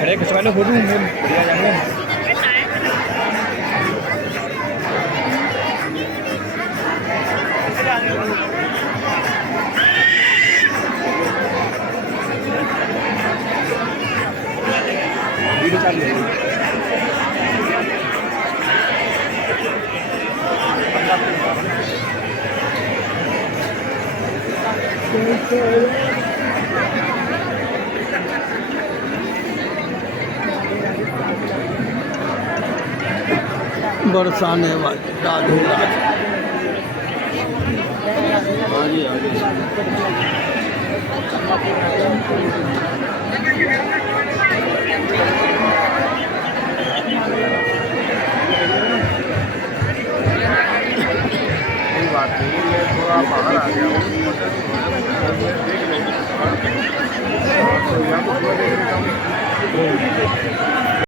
अरे कुछ वाले फोटो में बढ़िया जाने वीडियो चालू है। बरसाने वाली राधे राधे। बात नहीं है, थोड़ा बाहर आ गया हूँ। देख लेंगे।